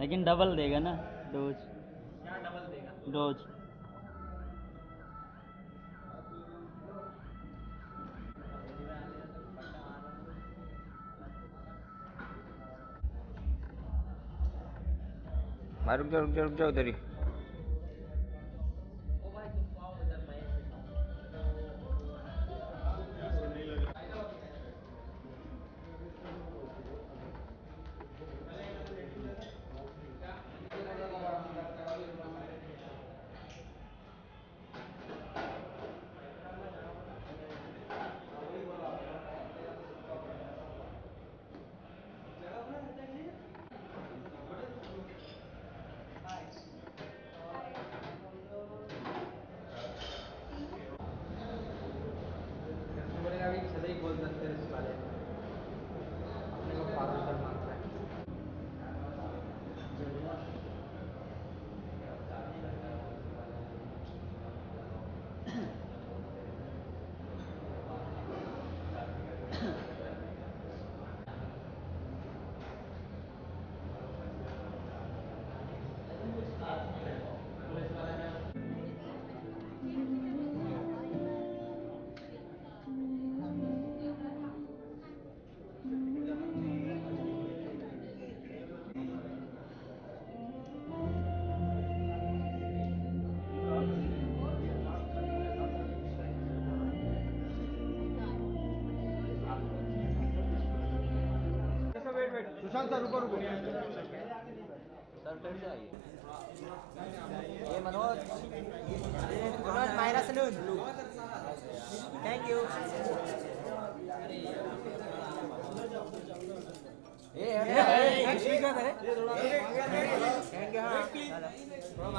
लेकिन डबल देगा ना डोज। क्या डबल देगा? डोज। भाई रुक जाओ उधर ही। सुशांत सर रुको रुको सर फिर से आइए। ये Manoj Myra salon thank you.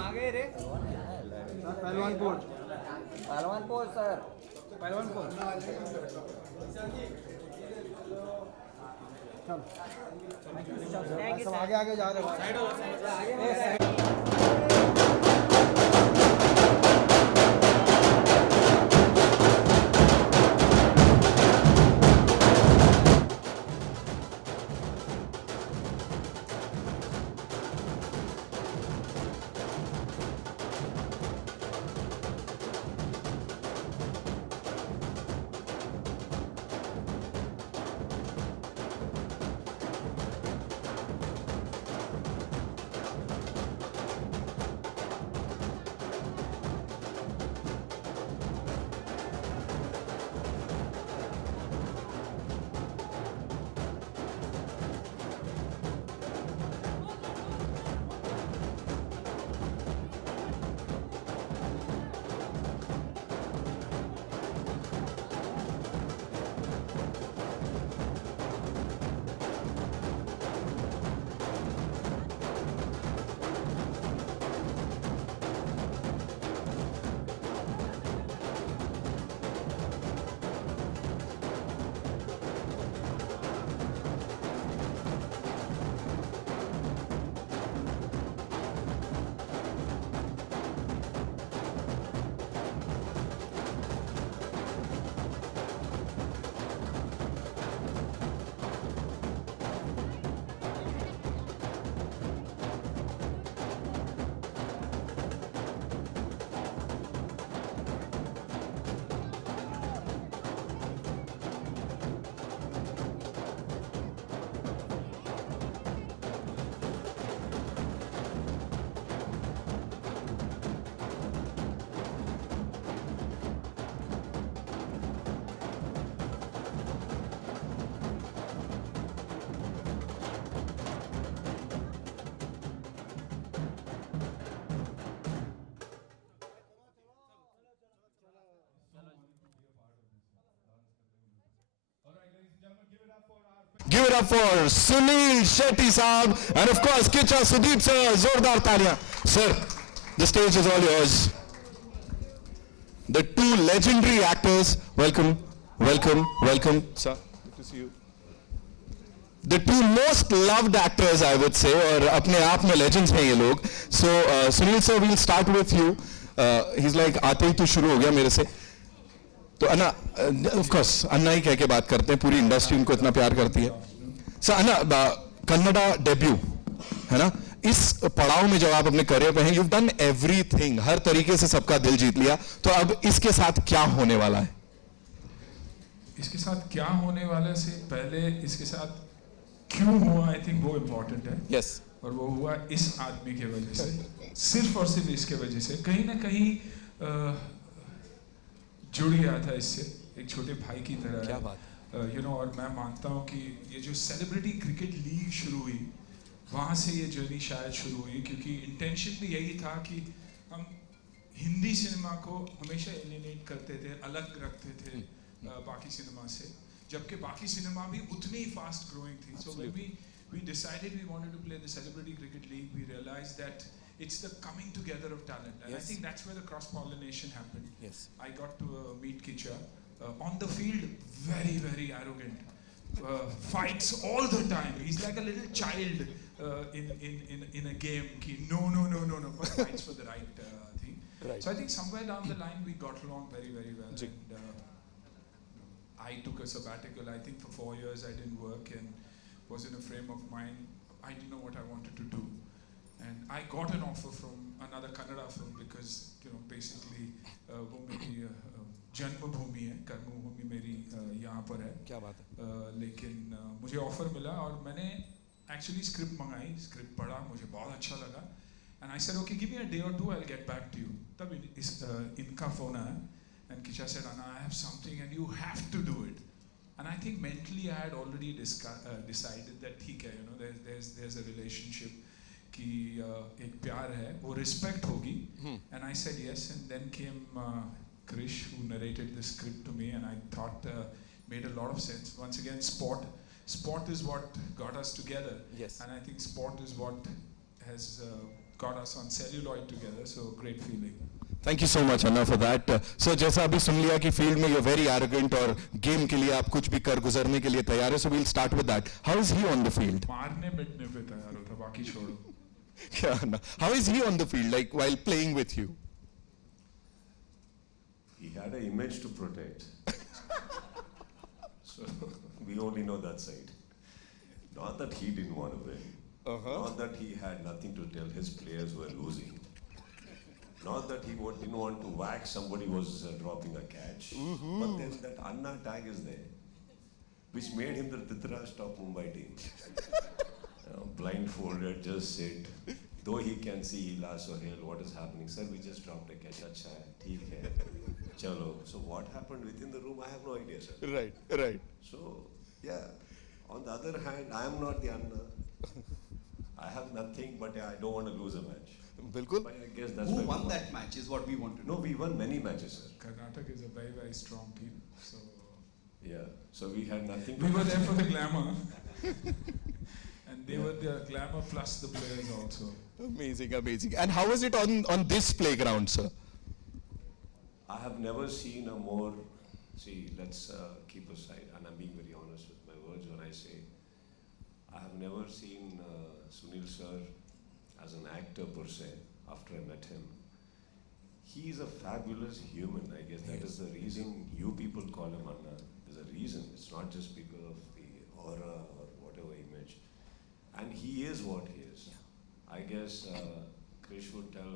आगे रे पहलवान पोज सर पहलवान पोज सब आगे आगे जा रहे हो। Give it up for Suniel Shetty Saab and of course Kiccha Sudeep sir. Zordar taaliyan. Sir, the stage is all yours. The two legendary actors, welcome, sir. Good to see you. The two most loved actors, I would say, और अपने आप में legends हैं ये लोग. So Suniel sir, we'll start with you. He's like आते ही तो शुरू हो गया मेरे से. तो अन्ना ऑफ कोर्स अन्ना ही कह के बात करते हैं, पूरी इंडस्ट्री उनको इतना प्यार करती है. सर अन्ना, कन्नड़ा डेब्यू है ना, इस पड़ाव में जब आप अपने करियर पे हैं, यू डन एवरीथिंग, हर तरीके से सबका दिल जीत लिया, तो अब इसके साथ क्या होने वाला है? इसके साथ क्या होने वाला से पहले इसके साथ क्यों हुआ, आई थिंक वो इम्पोर्टेंट है. यस. और वो हुआ इस आदमी के वजह से, सिर्फ और सिर्फ इसके वजह से. कहीं ना कहीं जुड़ गया था इससे, एक छोटे भाई की तरह. क्या बात. यू नो, और मैं मानता हूँ कि ये जो सेलिब्रिटी क्रिकेट लीग शुरू हुई, वहाँ से ये जर्नी शायद शुरू हुई, क्योंकि इंटेंशन भी यही था कि हम हिंदी सिनेमा को हमेशा एलिनेट करते थे, अलग रखते थे बाकी सिनेमा से, जबकि बाकी सिनेमा भी उतनी ही फास्ट ग्रोइंग थी. So when we decided we wanted to play the celebrity cricket league, we realized that it's the coming together of talent, and I think that's where the cross pollination happened. Yes. I got to meet Kiccha on the field, very very arrogant, fights all the time. He's like a little child in a game, no, but fights for the right thing. Right. So I think somewhere down the line we got along very very well. And I took a sabbatical. I think for 4 years I didn't work and was in a frame of mind. I didn't know what I wanted to do, and I got an offer from another Kannada film because, you know, basically वो मेरी जन्मभूमि है, कर्मभूमि मेरी यहाँ पर है. क्या बात है. लेकिन मुझे ऑफर मिला और मैंने एक्चुअली स्क्रिप्ट मंगाई, स्क्रिप्ट पढ़ा, मुझे बहुत अच्छा लगा, and I said okay, give me a day or two, I will get back to you. तब इनका फोन आया, and Kiccha said, Anna, I have something and you have to do it. And I think mentally I had already decided that ठीक है, you know, there's a relationship कि एक प्यार है, वो respect होगी. And I said yes, and then came Krish, who narrated the script to me, and I thought made a lot of sense. Once again, sport is what got us together. Yes. And I think sport is what has got us on celluloid together. So great feeling. Thank you so much Anna for that. Sir जैसा अभी सुन लिया कि field में you very arrogant और game के लिए आप कुछ भी कर गुजरने के लिए तैयार है, so we'll start with that. How is he on the field? मारने मिटने पे तैयार होता, बाकी छोड़ो. क्या अन्ना, how is he on the field, like while playing with you? He had an image to protect. So we only know that side. Not that he didn't want to win. Not that he had nothing to tell his players who were losing. Not that he didn't want to whack somebody who was dropping a catch. But then that Anna tag is there, which made him the Dhritarashtra of Mumbai team. Blindfolded, just sit. Though he can see, he'll ask, oh, hell, what is happening? Sir, we just dropped a catch. Acha hai, theek hai. Chalo. So what happened within the room, I have no idea, sir. Right. So, yeah. On the other hand, I am not the Anna. I have nothing, but I don't want to lose a match. बिल्कुल. But I guess that's Who why won that match is what we want to know. No, we won many matches, sir. Karnataka is a very very strong team. So Yeah. So we had nothing. we were there for the glamour, and they were the glamour plus the players also. Amazing. And how was it on this playground, sir? I have never seen a more. See, let's keep aside, and I'm being very honest with my words when I say I have never seen Suniel sir as an actor per se. After I met him, he is a fabulous human. I guess that is the reason you people call him Anna. There's a reason. It's not just because of the aura or whatever image. And he is what he is. I guess Krish would tell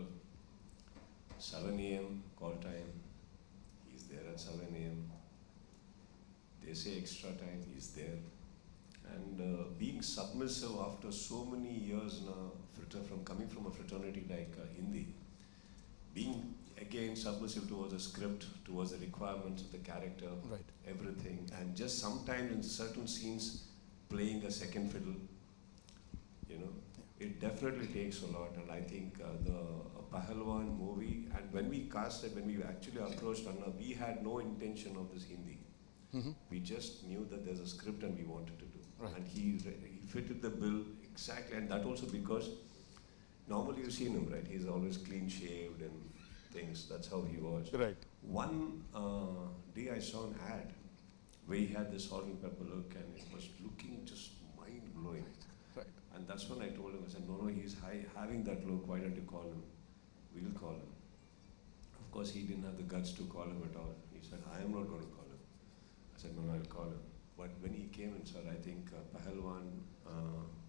7 a.m. call time. He's there at 7 a.m. They say extra time. He's there. And being submissive after so many years now, from coming from a fraternity like Hindi, being again submissive towards the script, towards the requirements of the character, Right. everything, and just sometimes in certain scenes playing a second fiddle, you know, it definitely takes a lot. And I think the Pehlwaan movie, and when we cast it, when we actually approached Anna, we had no intention of this Hindi. We just knew that there's a script and we wanted to do. Right. And he fitted the bill exactly, and that also because normally you've seen him, right? He's always clean shaved and things. That's how he was. Right. One day I saw an ad where he had this salt and pepper look, and it was looking just mind blowing. Right. And that's when I told him, I said, no, he's having that look. Why don't you call him? We'll call him. Of course, he didn't have the guts to call him at all. He said, I am not going to call him. Pehlwaan,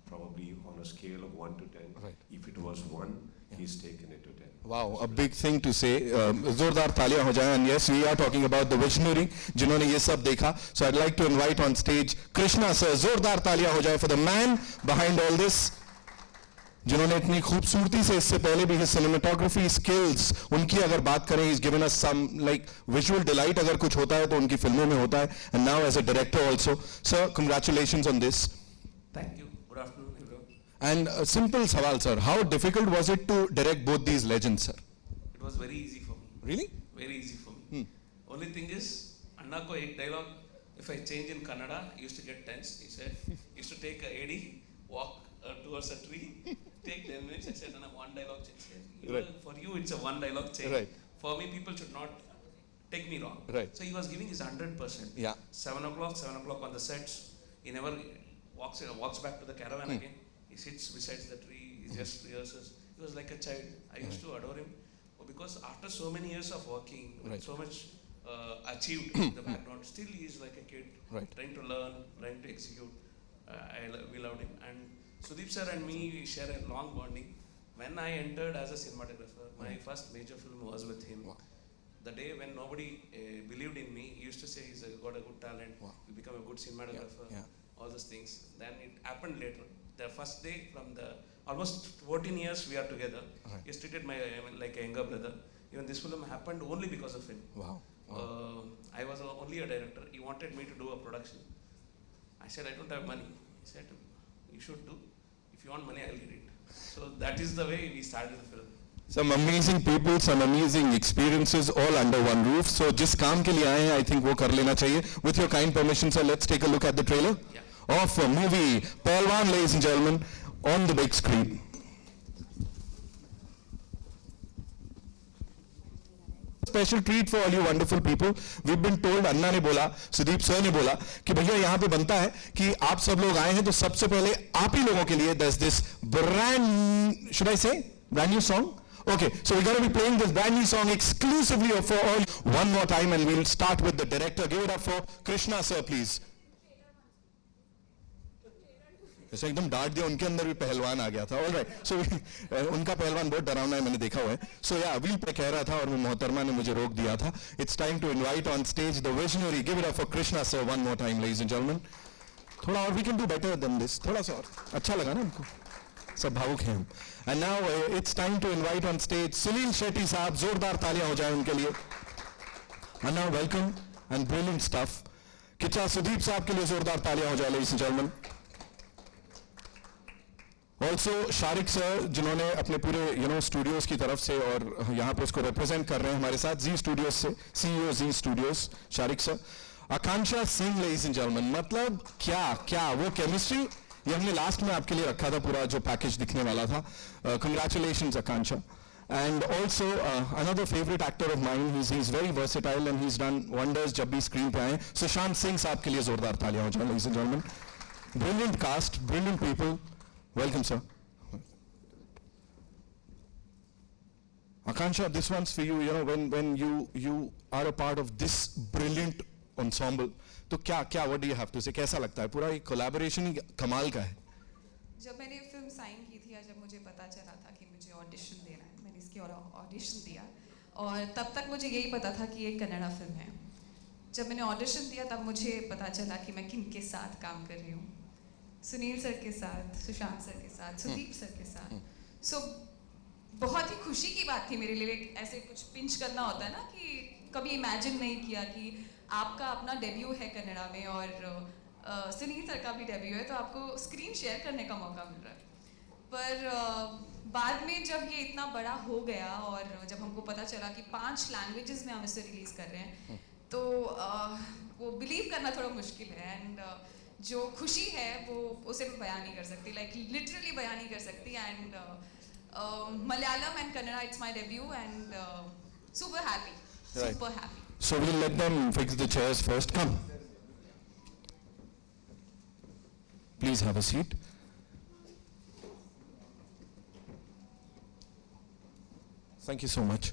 probably on a scale of 1 to 10, Right. if it was 1, he's taken it to 10. Wow, a big thing to say. जोरदार तालियां हो जाएं. And yes, we are talking about the visionary जिन्होंने ये सब देखा. So I'd like to invite on stage Krishna sir. जोरदार तालियां हो जाए for the man behind all this. जिन्होंने इतनी खूबसूरती से इससे पहले भी his cinematography skills उनकी अगर बात करें, he's given us some like visual delight. अगर कुछ होता है तो उनकी फिल्मों में होता है. And now as a director also. Sir, congratulations on this. Thank you. Good afternoon, everyone. And a simple सवाल sir, how difficult was it to direct both these legends sir? It was very easy for me. Really? Very easy for me. Only thing is, Anna ko ek dialogue, if I change in Kannada, I used to get tense. He said, used to take a AD, walk towards a tree, take 10 minutes. I said, Anna, one dialogue change. Right. For you, it's a one dialogue change. Right. For me, people should not take me wrong. Right. So he was giving his 100%. Yeah. 7 o'clock on the sets. He never walks back to the caravan again. He sits beside the tree. He just rehearses. He was like a child. I used to adore him because after so many years of working, Right. so much achieved in the background, still he is like a kid, Right. trying to learn, trying to execute. We loved him. And Sudeep sir and me, we share a long bonding. When I entered as a cinematographer, my first major film was with him. Wow. The day when nobody believed in me, he used to say he's got a good talent, Wow. he'll become a good cinematographer, Yeah. all those things. Then it happened later. The first day from the almost 14 years we are together. Right. He treated my like a younger brother. Even this film happened only because of him. Wow. I was only a director. He wanted me to do a production. I said, I don't have money. He said, you should do. If you want money, I'll give it. So that is the way we started the film. Some amazing people, some amazing experiences all under one roof. So जिस काम के लिए आए हैं, I think वो कर लेना चाहिए. With your kind permission, sir, let's take a look at the trailer of a movie, Pehlwaan, ladies and gentlemen, on the big screen. Special treat for all you wonderful people. We've been told, अन्ना ने बोला, Sudeep sir ने बोला कि भैया यहाँ पे बनता है कि आप सब लोग आए हैं तो सबसे पहले आप ही लोगों के लिए there's this should I say brand new song? Okay, so we're going to be playing this brand new song exclusively for all one more time, and we'll start with the director. Give it up for Krishna sir, please. ऐसे एकदम डांट दिया, उनके अंदर भी पहलवान आ गया था. All right, so उनका पहलवान बहुत डरावना है, मैंने देखा हुआ है. So yeah, व्हील पे कह रहा था और वो मोहतरमा ने मुझे रोक दिया था. It's time to invite on stage the visionary. Give it up for Krishna sir one more time, ladies and gentlemen. थोड़ा और we can do better than this. थोड़ा सा और अच्छा लगा ना हमको, सब भावुक हैं हम. And now it's time to invite on stage Suniel Shetty साहब. जोरदार तालियां हो जाए उनके लिए. And now welcome and brilliant stuff. Kiccha Sudeep साहब के लिए जोरदार तालियां हो जाए, ladies and gentlemen. Also Shariq sir, जिन्होंने अपने पूरे स्टूडियोज़ की तरफ से और यहाँ पे उसको रिप्रेजेंट कर रहे हैं हमारे साथ जी स्टूडियोज से, CEO Zee studios Shariq sir. Akanksha Singh, ladies and gentleman, मतलब क्या वो केमिस्ट्री, ये हमने लास्ट में आपके लिए रखा था पूरा जो पैकेज दिखने वाला था. Congratulations Akanksha. And also another favourite actor of mine, he is very versatile and he is done wonders जब भी स्क्रीन पे आए. सुशांत सिंह साहब के लिए जोरदार तालियां हो जाए, ladies and gentleman. Brilliant cast, brilliant people. Welcome, sir. Akansha, this one's for you. You know, when you are a part of this brilliant ensemble, तो क्या what do you have to say? कैसा लगता है? पूरा एक collaboration ही कमाल का है. जब मैंने फिल्म साइन की थी, या जब मुझे पता चला था कि मुझे ऑडिशन देना है, मैंने इसकी ऑडिशन दिया, और तब तक मुझे यही पता था कि ये कन्नड़ा फिल्म है. जब मैंने ऑडिशन दिया तब मुझे पता चला कि मैं किन के साथ काम कर रही हूँ. सुनील सर के साथ, सुशांत सर के साथ, सुदीप सर के साथ. सो बहुत ही खुशी की बात थी मेरे लिए. ऐसे कुछ पिंच करना होता है ना, कि कभी इमेजिन नहीं किया कि आपका अपना डेब्यू है कन्नड़ा में और सुनील सर का भी डेब्यू है, तो आपको स्क्रीन शेयर करने का मौका मिल रहा है. पर बाद में जब ये इतना बड़ा हो गया और जब हमको पता चला कि 5 लैंग्वेजेस में हम इसे रिलीज़ कर रहे हैं, तो वो बिलीव करना थोड़ा मुश्किल है. एंड जो खुशी है वो उसे मैं बयान नहीं कर सकती, लाइक लिटरली बयान नहीं कर सकती. And Malayalam and Kannada, it's my debut and super happy. Super happy. So we'll let them fix the chairs first. Come. Please have a seat. Thank you so much.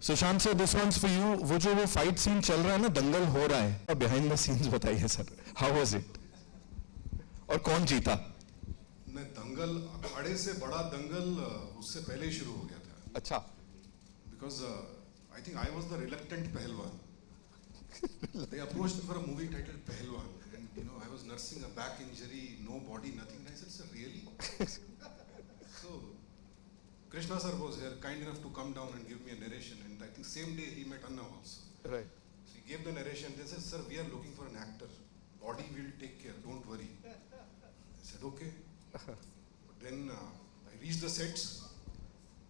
Sushant sir, this one's for you. वो जो fight scene चल रहा है ना, दंगल हो रहा है, behind the scenes बताइए सर. How was it? और कौन जीता? मैं दंगल अखाड़े से बड़ा दंगल उससे पहले ही शुरू हो गया था. अच्छा. Because I think I was the reluctant Pehlwaan. They approached me for a movie titled Pehlwaan, and I was nursing a back injury, no body, nothing. And I said, "Sir, really?" So Krishna sir was here, kind enough to come down and give me a narration, and I think same day he met Anna also. Right. So he gave the narration. They said, "Sir, we are looking for an actor. Body will take care. Don't worry." I said, "Okay." But then I reached the sets,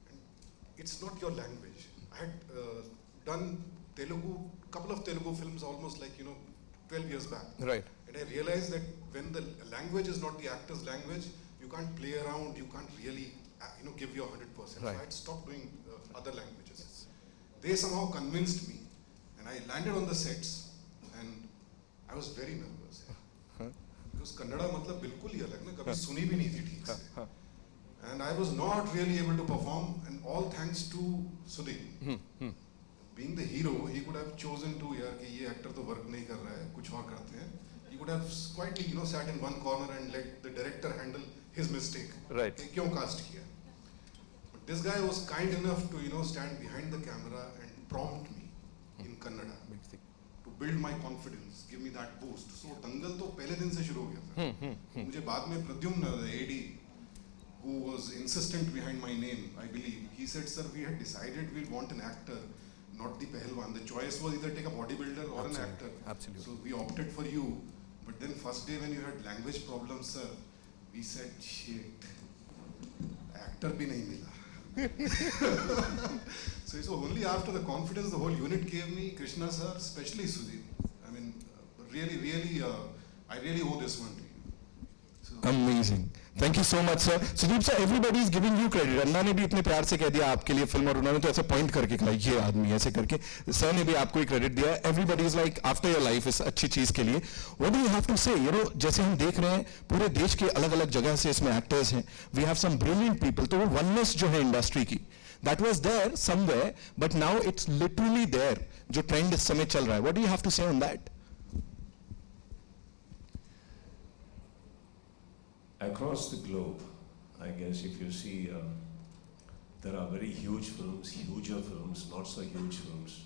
and it's not your language. I had done couple of Telugu films almost 12 years back. Right. And I realized that when the language is not the actor's language, you can't play around, you can't really give your 100%. Right. So I had stopped doing other languages. They somehow convinced me, and I landed on the sets, and I was very nervous. Because Kannada matlab bilkul hi alag na, kabhi suni bhi nahi thi theek se. And I was not really able to perform, and all thanks to Sudeep. Being the hero, he could have chosen to कि ये actor तो work नहीं कर रहा है, कुछ और करते हैं. He could have quietly sat in one corner and let the director handle his mistake. Right. कि क्यों cast किया. But this guy was kind enough to stand behind the camera and prompt me in Kannada to build my confidence, give me that boost. So दंगल तो पहले दिन से शुरू हो गया था. मुझे बाद में Pradyumna, the AD, who was insistent behind my name, I believe, he said, "Sir, we had decided we want an actor, not the Pehlwaan. The choice was either take a bodybuilder or an actor. Absolutely. So we opted for you. But then first day when you had language problems, sir, we said, shit, actor bhi nahi mila." So it's only after the confidence the whole unit gave me, Krishna sir, especially Sudeep. I mean, really, I really owe this one to you. So, Amazing. Thank you so much, sir. Sudeep sir, everybody is giving you credit. अन्ना ने भी इतने प्यार से कह दिया आपके लिए film, और उन्होंने तो ऐसे पॉइंट करके कहा ये आदमी ऐसे करके. सर ने भी आपको ही क्रेडिट दिया. Everybody is like after your life इस अच्छी चीज के लिए. What do you have to say? जैसे हम देख रहे हैं पूरे देश के अलग अलग जगह से इसमें एक्टर्स हैं. We have some brilliant people. तो वो oneness जो है इंडस्ट्री की, that was there somewhere, but now it's literally there. जो ट्रेंड इस समय चल रहा है. What do you have to say on that? Across the globe, I guess if you see, there are very huge films, huger films, not so huge films.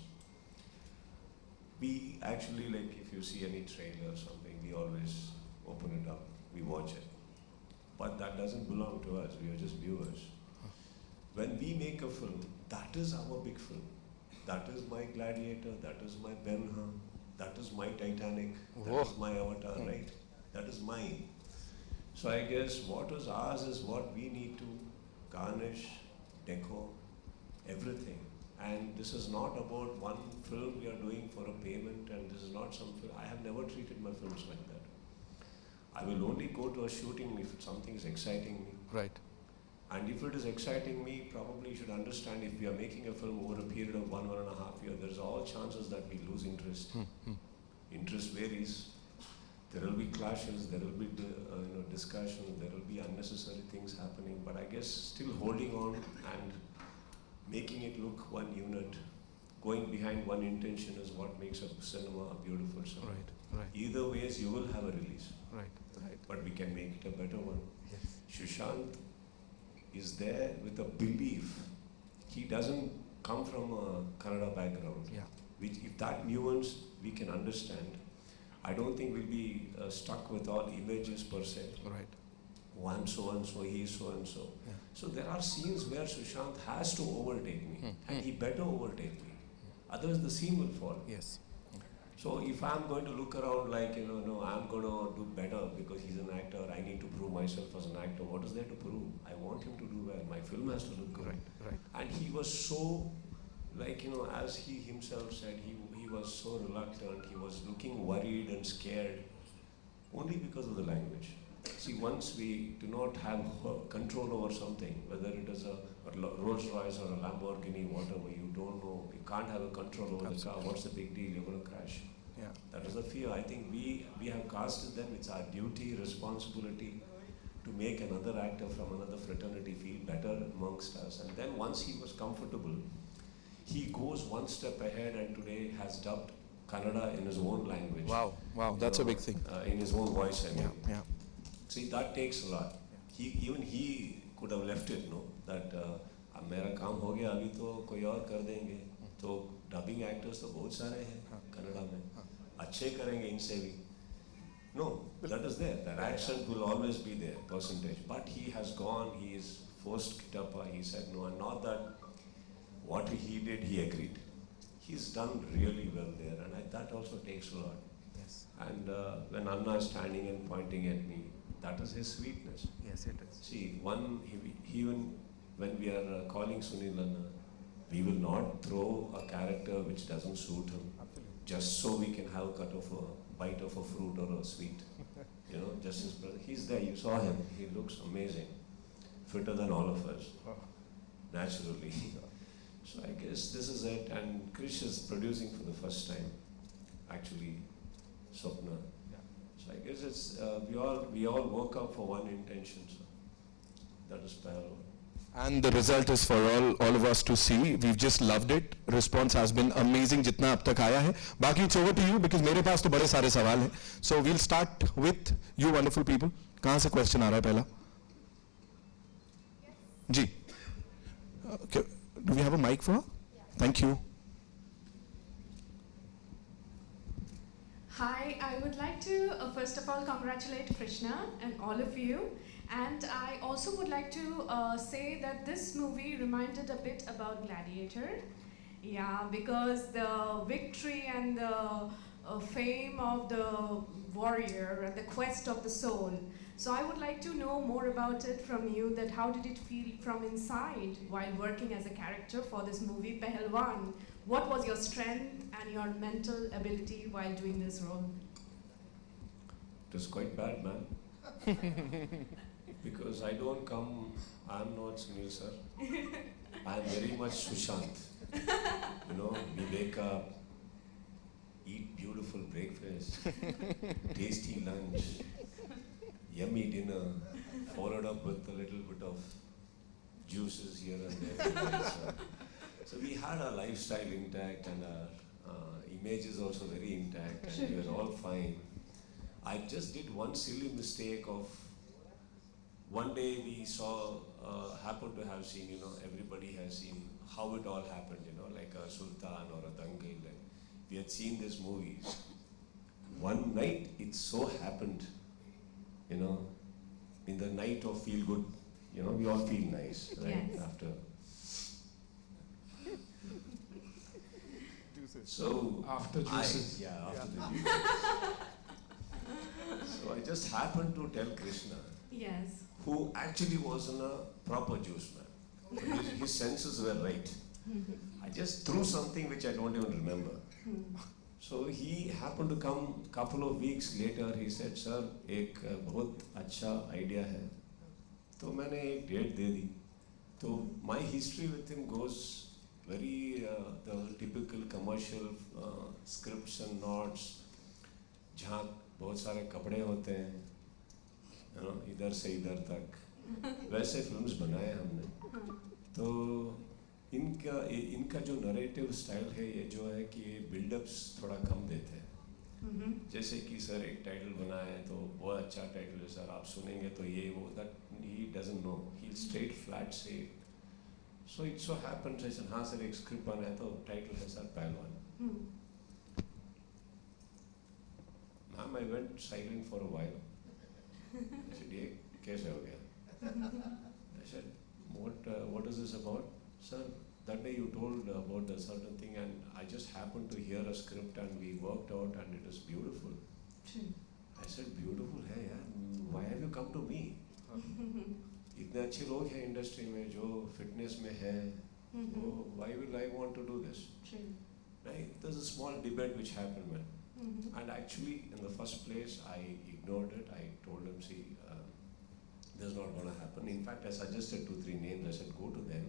We actually, if you see any trailer or something, we always open it up, we watch it. But that doesn't belong to us, we are just viewers. When we make a film, that is our big film. That is my Gladiator, that is my Ben-Hur, that is my Titanic, that is my Avatar, right? That is mine. So I guess what is ours is what we need to garnish, decor, everything. And this is not about one film we are doing for a payment, and this is not some film. I have never treated my films like that. I will only go to a shooting if something is exciting me. Right. And if it is exciting me, probably you should understand if we are making a film over a period of 1.5 years, there's all chances that we lose interest. Interest varies. There will be clashes, there will be discussions, there will be unnecessary things happening, but I guess still holding on and making it look one unit, going behind one intention is what makes a cinema a beautiful cinema. Right. Either ways, you will have a release. Right. But we can make it a better one. Yes. Sushant is there with a belief. He doesn't come from a Kannada background. Yeah. Which, if that nuance we can understand, I don't think we'll be stuck with all images per se. Right. Oh, I'm so and so, he is so and so. Yeah. So there are scenes where Sushant has to overtake me, and he better overtake me. Otherwise, the scene will fall. Yes. So if I'm going to look around like, no, I'm going to do better because he's an actor, I need to prove myself as an actor. What is there to prove? I want him to do well. My film has to look good. Right. And he was so, as he himself said, he was so reluctant, he was looking worried and scared, only because of the language. See, once we do not have control over something, whether it is a Rolls Royce or a Lamborghini, whatever, you don't know, you can't have a control over the car, what's the big deal, you're going to crash. Yeah. That is the fear. I think we have casted them, it's our duty, responsibility to make another actor from another fraternity feel better amongst us. And then once he was comfortable, he goes one step ahead and today has dubbed Kannada in his own language. Wow, that's a big thing. In his own voice, I mean. Yeah. See, that takes a lot. Even he could have left it, no? That अब मेरा काम हो गया, अभी तो कोई और कर देंगे. तो dubbing actors तो बहुत सारे हैं कन्नड़ा में. अच्छे करेंगे इनसे भी. No, that is there. That accent will always be there, percentage. But he has gone. He is forced Kitappa. He said no, and not that. What he did, he agreed. He's done really well there, and that also takes a lot. Yes. And when Anna is standing and pointing at me, that is his sweetness. Yes, it is. See, even when we are calling Sunil Anna, we will not throw a character which doesn't suit him, just so we can have a bite of a fruit or a sweet. You know, just his brother. He's there. You saw him. He looks amazing, fitter than all of us, naturally. So I guess this is it. And Krish is producing for the first time, actually, Swapna. So I guess it's we all work up for one intention. So that is Pehlwaan. And the result is for all of us to see. We've just loved it. Response has been amazing जितना अब तक आया है. बाकी it's over to you because मेरे पास तो बड़े सारे सवाल हैं. So we'll start with you wonderful people. कहाँ से question आ रहा है पहला? जी. Okay. Do we have a mic for her? Thank you. Hi, I would like to first of all congratulate Krishna and all of you. And I also would like to say that this movie reminded a bit about Gladiator. Yeah, because the victory and the fame of the warrior and the quest of the soul. So I would like to know more about it from you, that how did it feel from inside while working as a character for this movie, Pehlwaan? What was your strength and your mental ability while doing this role? It was quite bad, man. Because I don't come, I'm not Sunil sir. I'm very much Sushant. You know, we wake up, eat beautiful breakfast, tasty lunch, yummy dinner, followed up with a little bit of juices here and there. So we had our lifestyle intact and our image is also very intact and we were all fine. I just did one silly mistake of one day we saw, happened to have seen, you know, everybody has seen how it all happened, you know, like a Sultan or a Dangal. And we had seen these movies. One night it so happened, you know, in the night of feel good, you know, we all feel nice, right? Yes. After. So After juices. after the juices. So I just happened to tell Krishna, Yes. who actually wasn't a proper juice man. But his senses were right. I just threw something which I don't even remember. So he happened to come couple of weeks later. He said, "Sir, एक बहुत अच्छा idea है." तो मैंने एक date they the. So my history with him goes very the typical commercial scripts and nods, जहाँ बहुत सारे कपड़े होते हैं, you know, इधर से इधर तक वैसे फिल्म्स बनाए हमने. तो इनका जो नरेटिव स्टाइल है ये जो है कि ये बिल्डअप्स थोड़ा कम देते हैं. जैसे कि सर एक टाइटल बनाए तो वो अच्छा टाइटल है सर, आप सुनेंगे तो ये वो, that he doesn't know, he straight flat से. So it so happens I said हाँ सर एक स्क्रिप्ट बना है तो टाइटल है sir Pailwaan. Ma'am I went silent for a while. I said, ये कैसे हो गया? I said, what is this about? Sir, that day you told about a certain thing and I just happened to hear a script and we worked out and it is beautiful. I said, beautiful है यार, why have you come to me? इतने अच्छे लोग हैं industry में जो fitness में है, why will I want to do this? Right? There's a small debate which happened, man. And actually, in the first place, I ignored it. I told him, see, this is not going to happen. In fact, I suggested 2-3 names. I said, go to them.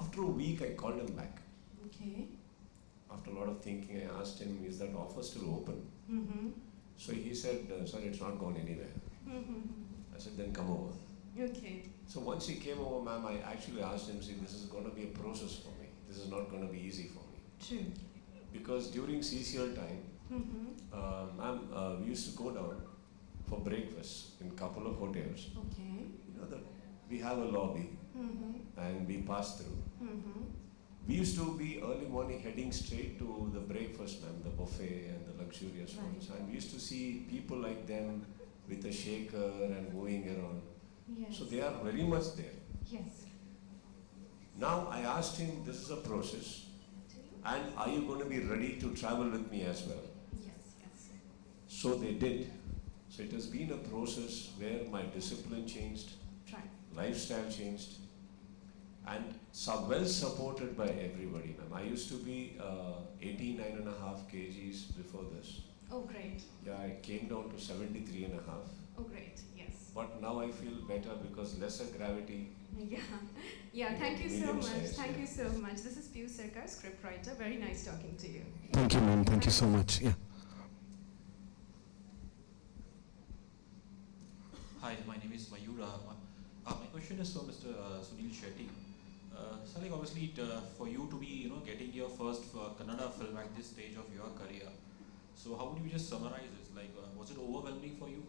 After a week, I called him back. Okay. After a lot of thinking, I asked him, is that offer still open? So he said, sir, it's not gone anywhere. I said, then come over. Okay. So once he came over, ma'am, I actually asked him, see, this is going to be a process for me. This is not going to be easy for me. True. Because during CCL time, ma'am, we used to go down for breakfast in couple of hotels. Okay. You know that we have a lobby and we pass through. We used to be early morning heading straight to the breakfast, ma'am, the buffet and the luxurious ones. And we used to see people like them with a shaker and moving around. Yes. So they are very much there. Yes. Now I asked him, this is a process, and are you going to be ready to travel with me as well? Yes, yes. So they did. So it has been a process where my discipline changed, Right. lifestyle changed, and well supported by everybody, ma'am. I used to be 89.5 kgs before this. Oh, great. Yeah, I came down to 73.5. Oh, great. Yes. But now I feel better because lesser gravity. Yeah. Yeah, thank you so Medium much. size, Thank yeah. you so much. This is Pew Sarkar, scriptwriter. Very nice talking to you. Thank you, ma'am. Thank you so much. Yeah. Hi, my name is Mayura. My question is for Mr. Suniel Shetty. So, like obviously, for you to be, getting your first Kannada film at this stage of your career. So, how would you just summarize this? Like, was it overwhelming for you?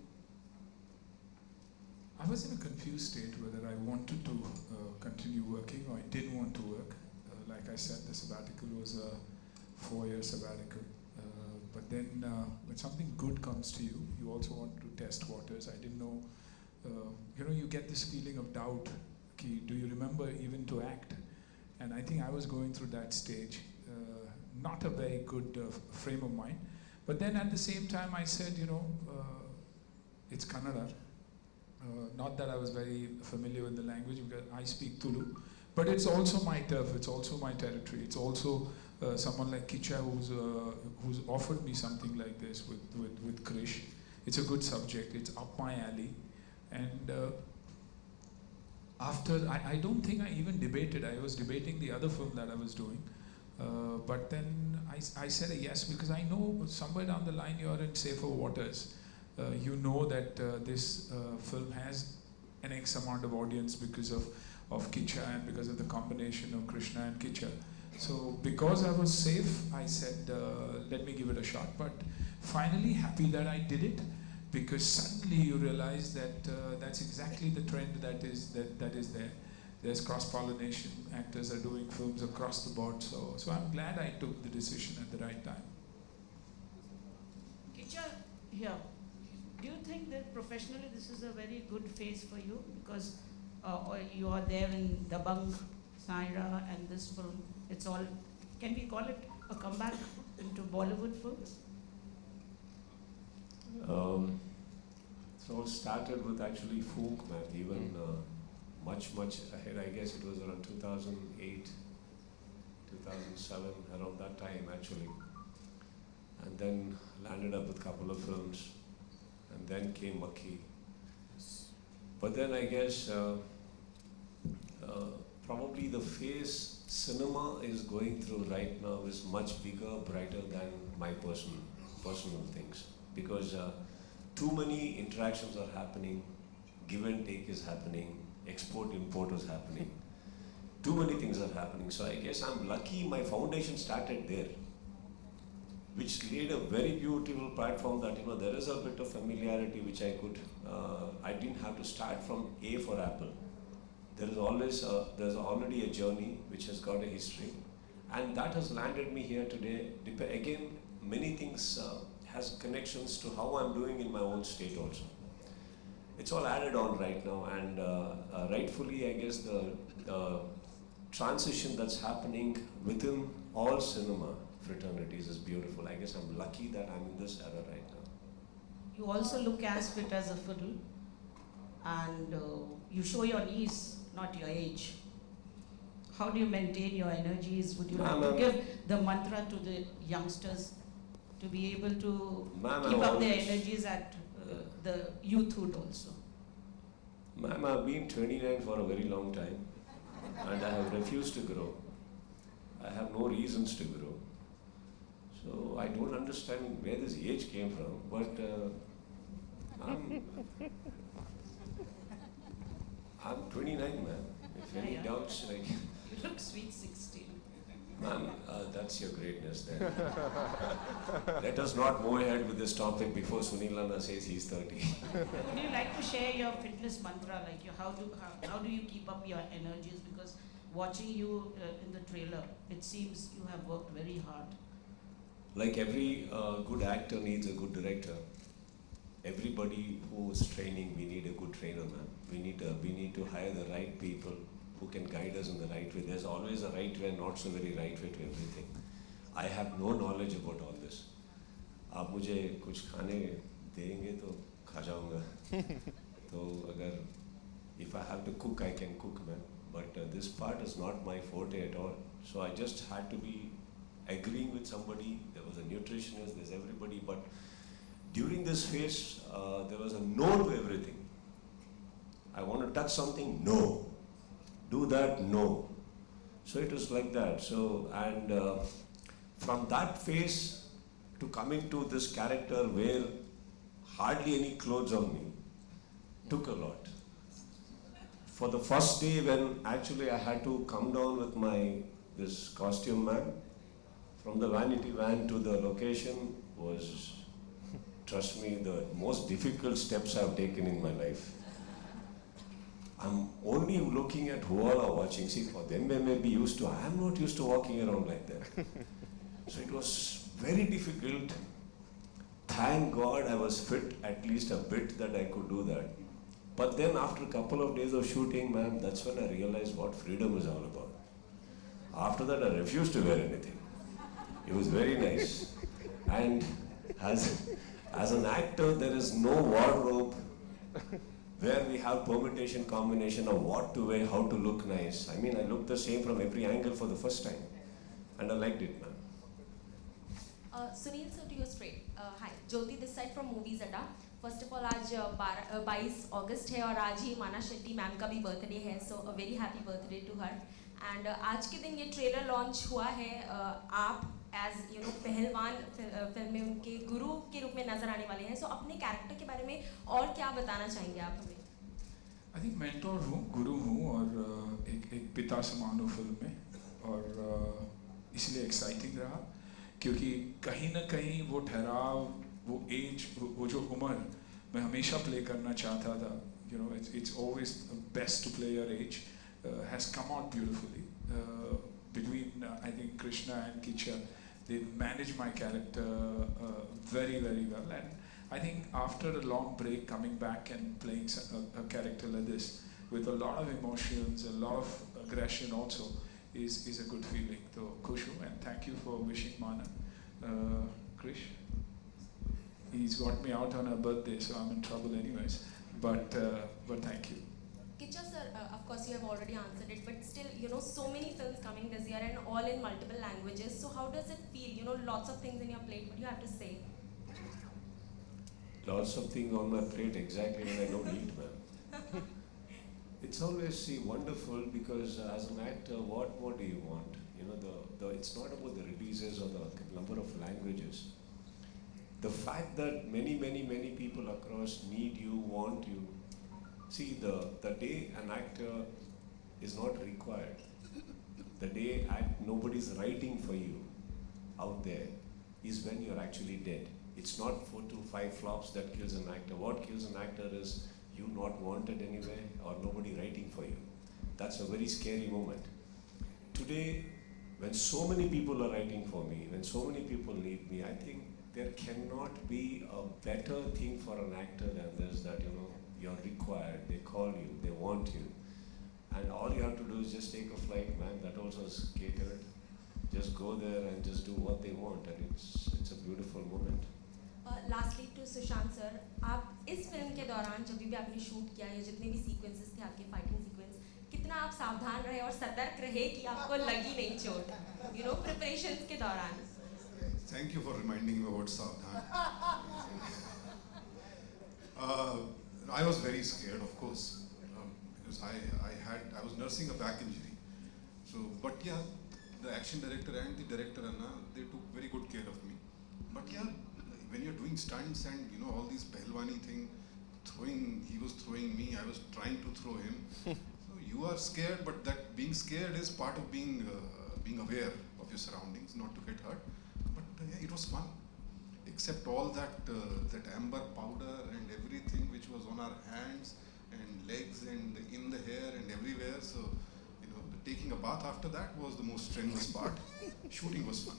I was in a confused state whether I wanted to continue working or I didn't want to work. Like I said, the sabbatical was a 4-year sabbatical. But then when something good comes to you, you also want to test waters. I didn't know, you get this feeling of doubt. Do you remember even to act? And I think I was going through that stage. Not a very good frame of mind. But then at the same time I said, it's Kannada. Not that I was very familiar with the language because I speak Tulu, but it's also my turf, it's also my territory. It's also someone like Kiccha who's offered me something like this with Krish. It's a good subject, it's up my alley. And I don't think I even debated. I was debating the other film that I was doing. But then I said a yes because I know somewhere down the line you're in safer waters. You know that this film has an X amount of audience because of Kiccha and because of the combination of Krishna and Kiccha. So because I was safe, I said, let me give it a shot. But finally happy that I did it because suddenly you realize that that's exactly the trend that is there. There's cross-pollination. Actors are doing films across the board. So I'm glad I took the decision at the right time. Kiccha, here. Do you think that professionally this is a very good phase for you? Because you are there in Dabang, Saira, and this film. It's all, can we call it a comeback into Bollywood films? So it started with actually folk, man. Even much ahead. I guess it was around 2008, 2007, around that time actually. And then landed up with a couple of films. And then came Makhi. But then I guess probably the phase cinema is going through right now is much bigger, brighter than my personal things. Because too many interactions are happening, give and take is happening, export import is happening. Too many things are happening. So I guess I'm lucky my foundation started there, which laid a very beautiful platform that there is a bit of familiarity which I could. I didn't have to start from A for Apple. There's already a journey which has got a history, and that has landed me here today. Again, many things has connections to how I'm doing in my own state also. It's all added on right now, and rightfully, I guess the transition that's happening within all cinema fraternities is beautiful. I guess I'm lucky that I'm in this era right now. You also look as fit as a fiddle, and you show your knees, not your age. How do you maintain your energies? Would you like to give the mantra to the youngsters to be able to keep up their energies at the youthhood also? Ma'am, I've been 29 for a very long time, and I have refused to grow. I have no reasons to grow. So I don't understand where this age came from, but I'm 29, man. If any doubts, like... You look sweet 16. Ma'am, that's that's your greatness then. Let us not move ahead with this topic before Sunil Anna says he's 30. Would you like to share your fitness mantra, like how do you keep up your energies? Because watching you in the trailer, it seems you have worked very hard. Like every good actor needs a good director. Everybody who's training, we need a good trainer, man. We need to hire the right people who can guide us in the right way. There's always a right way and not so very right way to everything. I have no knowledge about all this. आप मुझे कुछ खाने देंगे तो खा जाऊंगा. तो अगर if I have to cook, I can cook, man. But this part is not my forte at all. So I just had to be agreeing with somebody. There was a nutritionist, there's everybody. But during this phase, there was a no to everything. I want to touch something, no. Do that, no. So it was like that. So, and from that phase to coming to this character where hardly any clothes on me, took a lot. For the first day when actually I had to come down with this costume man, from the vanity van to the location was, trust me, the most difficult steps I've taken in my life. I'm only looking at who all are watching. See, for them they may be used to, I am not used to walking around like that. So it was very difficult. Thank God I was fit at least a bit that I could do that. But then after a couple of days of shooting, man, that's when I realized what freedom is all about. After that I refused to wear anything. It was very nice. And as an actor, there is no wardrobe where we have permutation, combination of what to wear, how to look nice. I mean, I looked the same from every angle for the first time. And I liked it, man. Sunil, sir, to your straight. Hi, Jyoti this side from Movies Adda. First of all, आज 22 अगस्त है और आज ही माना Shetty ma'am का भी birthday है, so a very happy birthday to her. And आज के दिन ये ट्रेलर लॉन्च हुआ है. आप as you know पहलवान फिल्म में उनके गुरु के रूप में नजर आने वाले हैं. So अपने कैरेक्टर के बारे में और क्या बताना चाहेंगे आप हमें? I think मेंटोर हूँ, गुरु हूँ और एक पिता समान हूँ फिल्म में और इसलिए एक्साइटिंग रहा क्योंकि कहीं ना कहीं वो ठहराव, वो एज, वो जो उम्र मैं हमेशा प्ले करना चाहता था. You know, it's always best to play your age. Has come out beautifully between I think Krishna and Kiccha. They managed my character very, very well, and I think after a long break, coming back and playing a character like this with a lot of emotions, a lot of aggression also is a good feeling. So Kushu, and thank you for wishing Mana. Krish, he's got me out on her birthday, so I'm in trouble anyways. But thank you. Kiccha sir, of course you have already answered it, but still, you know, so many films coming this year and all in multiple languages. So how does it feel? You know, lots of things in your plate. What do you have to say? Lots of things on my plate exactly when I don't eat, man. It's always wonderful because as an actor, what more do you want? You know, it's not about the releases or the number of languages. The fact that many people across need you, want you. See, the day an actor is not required, the day nobody's writing for you out there is when you're actually dead. It's not 4 to 5 flops that kills an actor. What kills an actor is you not wanted anywhere or nobody writing for you. That's a very scary moment. Today, when so many people are writing for me, when so many people need me, I think there cannot be a better thing for an actor than this, that, you know, you're required, they call you, they want you. And all you have to do is just take a flight, man, that also is catered. Just go there and just do what they want, and it's a beautiful moment. Lastly to Sushant sir, आप इस film के दौरान जब भी आपने shoot किया या जितने भी सीक्वेंसेस थे आपके फाइटिंग सीक्वेंस, कितना आप सावधान रहे और सतर्क रहे कि आपको लगी नहीं चोट, you know, preparations के दौरान? Thank you for reminding me about Savdhan. I was very scared, of course, because I was nursing a back injury. So, but yeah, the action director and the director Anna, they took very good care of me. But yeah, when you're doing stunts and you know all these Pehlwani thing, he was throwing me, I was trying to throw him. So you are scared, but that being scared is part of being aware of your surroundings, not to get hurt. But yeah, it was fun. Except all that that amber powder and everything which was on our hands and legs and in the hair and everywhere. So, taking a bath after that was the most strenuous part. Shooting was fun.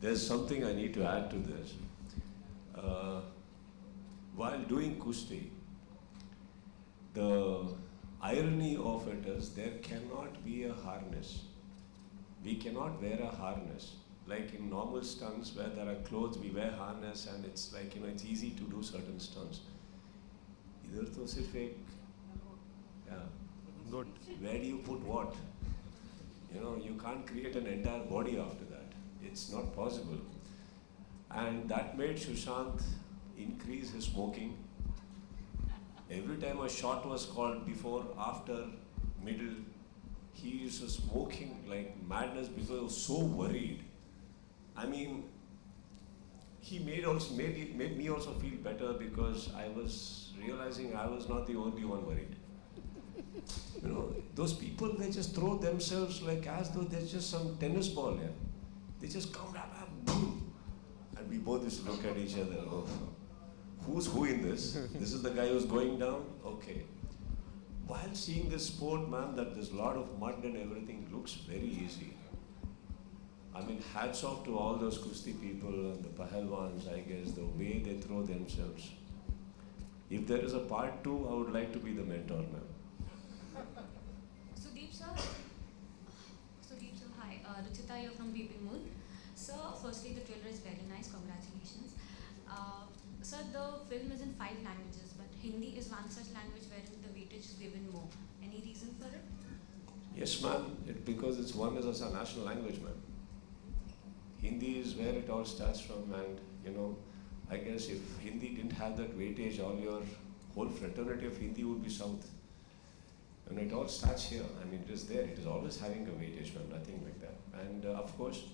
There's something I need to add to this. While doing Kushti, the irony of it is there cannot be a harness. We cannot wear a harness. Like in normal stunts where there are clothes, we wear harness and it's like, it's easy to do certain stunts. Idhar to sirf ek, Good. where do you put what? You can't create an entire body after that. It's not possible. And that made Sushant increase his smoking. Every time a shot was called, before, after, middle, he used to smoking like madness because he was so worried. I mean, he made me also feel better because I was realizing I was not the only one worried. Those people, they just throw themselves like as though they're just some tennis ball, yeah. They just come, boom, and we both used to look at each other. Oh, who's who in this? This is the guy who's going down? Okay. While seeing this sport, man, that there's a lot of mud and everything looks very easy. I mean, hats off to all those Kushti people and the Pehlwaans, I guess, the way they throw themselves. If there is a part 2, I would like to be the mentor, man. Sudeep sir, hi. Ruchita here from Weeping Moon. Sir, firstly, the trailer is very nice. Congratulations. Sir, the film is in 5 languages, but Hindi is one such language wherein the weightage is given more. Any reason for it? Yes, ma'am. Because it's one as a national language, ma'am. Hindi is where it all starts from, and I guess if Hindi didn't have that weightage, all your whole fraternity of Hindi would be south. And it all starts here. I mean, it is there. It is always having a weightage, ma'am, nothing like that. And of course,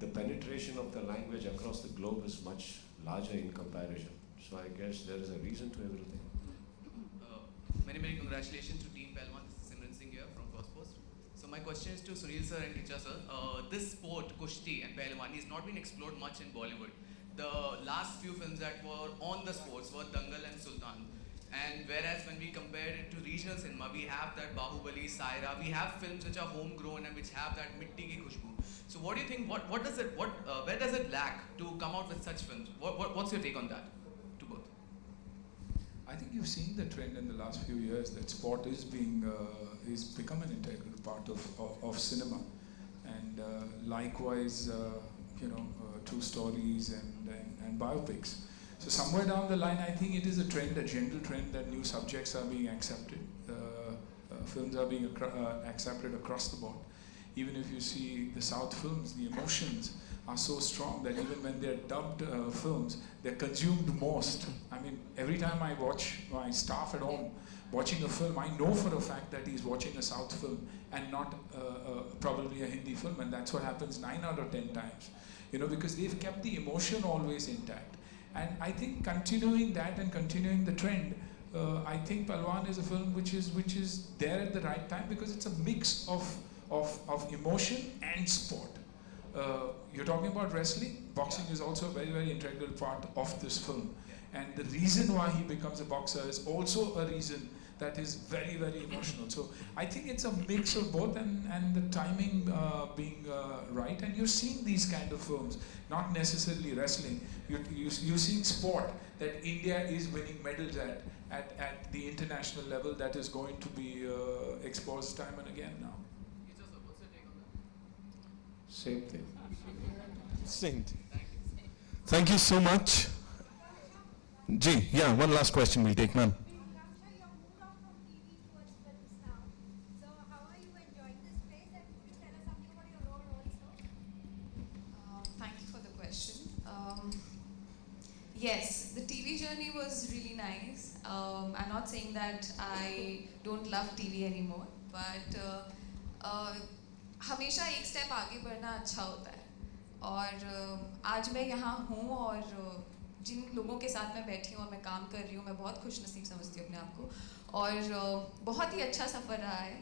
the penetration of the language across the globe is much larger in comparison. So I guess there is a reason to everything. Many congratulations to Team Pehlwaan. This is Simran Singh here from First Post. So my question is to Suniel sir and Kiccha sir. This sport, Kushti and Pehlwaan, is not been explored much in Bollywood. The last few films that were on the sports were Dangal and Sultan. And whereas when we compare it to regional cinema, we have that Bahubali, Saira, we have films which are homegrown and which have that mitti ki khushbu. So what do you think, where does it lack to come out with such films? What's your take on that, to both? I think you've seen the trend in the last few years that sport is become an integral part of cinema. And likewise, true stories and biopics. So somewhere down the line, I think it is a trend, a general trend, that new subjects are being accepted. Films are being accepted across the board. Even if you see the South films, the emotions are so strong that even when they're dubbed films, they're consumed most. I mean, every time I watch my staff at home watching a film, I know for a fact that he's watching a South film and not probably a Hindi film, and that's what happens 9 out of 10 times. Because they've kept the emotion always intact. And I think continuing that and continuing the trend, I think Pehlwaan is a film which is there at the right time because it's a mix of emotion and sport. You're talking about wrestling. Boxing is also a very, very integral part of this film. And the reason why he becomes a boxer is also a reason that is very, very emotional. So I think it's a mix of both, and the timing being right. And you're seeing these kind of films, not necessarily wrestling. You're seeing sport that India is winning medals at the international level that is going to be exposed time and again now. Same thing. Same thing. Thank you so much. Ji, yeah, one last question we'll take, ma'am. Thank you for the question. Yes, the TV journey was really nice. I'm not saying that I don't love TV anymore, but हमेशा एक step आगे बढ़ना अच्छा होता है. और आज मैं यहाँ हूँ और जिन लोगों के साथ मैं बैठी हूँ और मैं काम कर रही हूँ, मैं बहुत खुश नसीब समझती हूँ अपने आप को. और बहुत ही अच्छा सफ़र रहा है.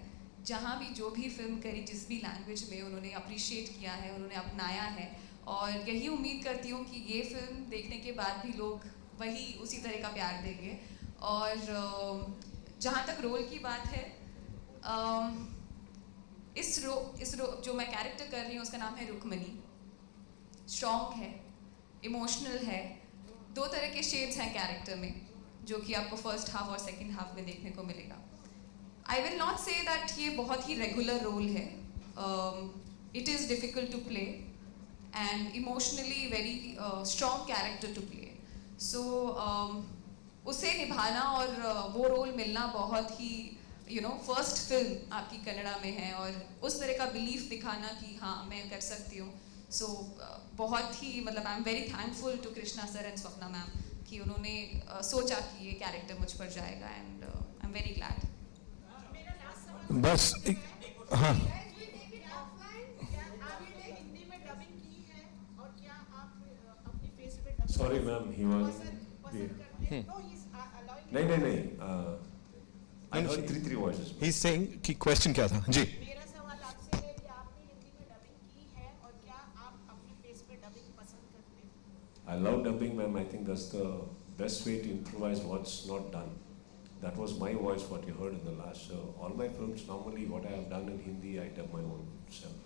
जहाँ भी जो भी फिल्म करी, जिस भी लैंग्वेज में, उन्होंने अप्रिशिएट किया है, उन्होंने अपनाया है। और यही उम्मीद करती हूँ कि ये फिल्म देखने के बाद भी लोग वही उसी तरह का प्यार देंगे। और जहाँ तक रोल की बात है, जो मैं कैरेक्टर कर रही हूँ उसका नाम है रुक्मणी। स्ट्रॉन्ग है, इमोशनल है, दो तरह के शेड्स हैं कैरेक्टर में, जो कि आपको फर्स्ट हाफ और सेकंड हाफ में देखने को मिलेगा। I will not say that ये बहुत ही रेगुलर रोल है। It is difficult to play and emotionally very strong character to play. So उसे निभाना और वो रोल मिलना बहुत ही फर्स्ट फिल्म आपकी कन्नड़ा में है, और उस तरह का बिलीफ दिखाना कि हाँ मैं कर सकती हूँ। सो बहुत ही मतलब I am very thankful to Krishna sir and Swapna ma'am कि उन्होंने सोचा कि ये कैरेक्टर मुझ पर जाएगा, and I am very glad. बस हाँ, Sorry, ma'am, he was. नहीं. I heard three voices. he's saying कि question क्या था जी? मेरा सवाल आपसे है कि आपने हिंदी में डबिंग की है और क्या आप अपने फेस पे डबिंग पसंद करते हैं? I love dubbing, ma'am. I think that's the best way to improvise what's not done. That was my voice, what you heard in the last. So all my films, normally what I have done in Hindi, I dub my own self.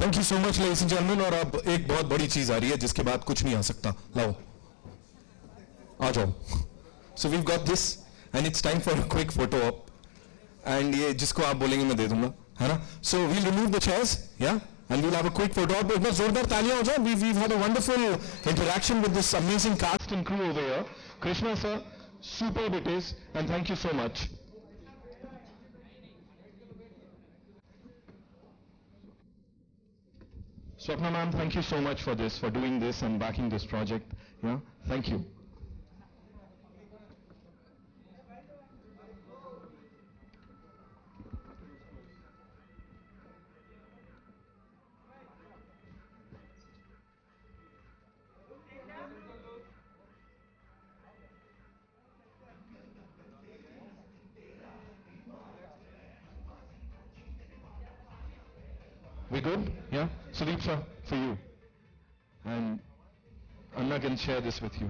Thank you so much, ladies and gentlemen. और अब एक बहुत बड़ी चीज आ रही है जिसके बाद कुछ नहीं आ सकता। लाओ, आ जाओ। So we've got this, and it's time for a quick photo op. And ये जिसको आप बोलेंगे मैं दे दूंगा, है ना? So we'll remove the chairs, yeah, and we'll have a quick photo op. एक बार जोरदार तालियां हो जाए। We've had a wonderful interaction with this amazing cast and crew over here. Krishna sir, superb it is, and thank you so much. Swapna ma'am, thank you so much for this, for doing this and backing this project. Yeah, thank you. We good? Yeah? Sudeep sir, for you. And Anna can share this with you.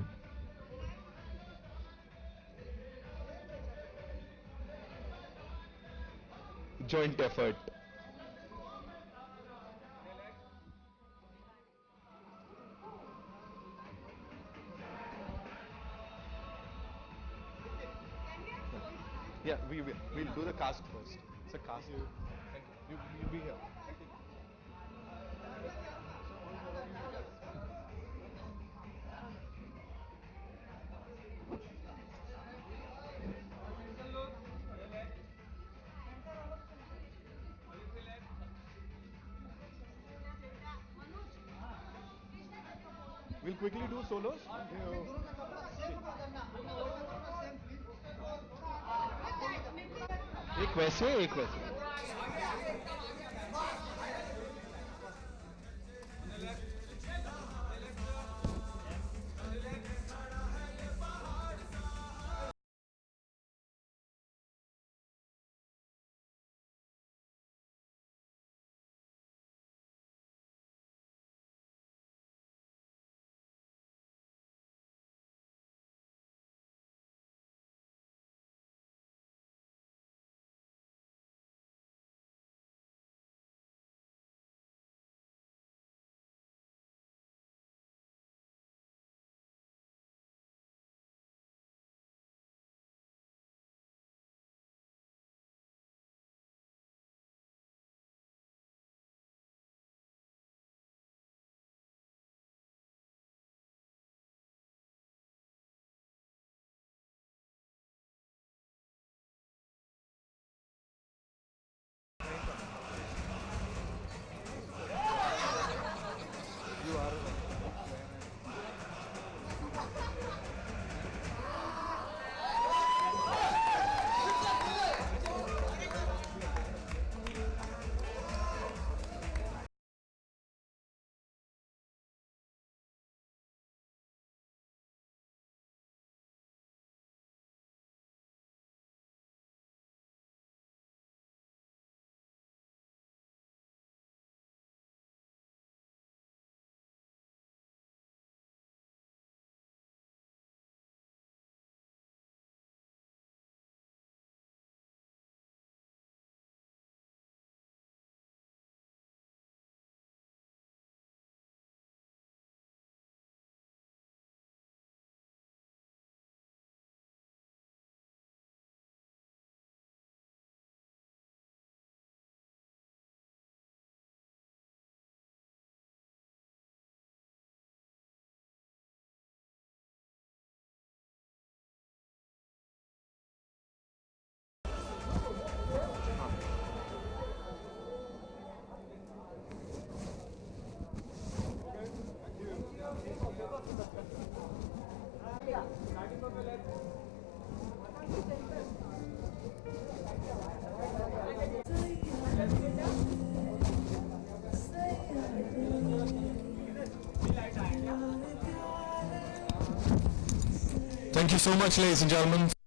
Joint effort. Yeah, we'll do the cast first. It's a cast. Thank you. You be here. We'll quickly do solos. एक वैसे Thank you so much, ladies and gentlemen.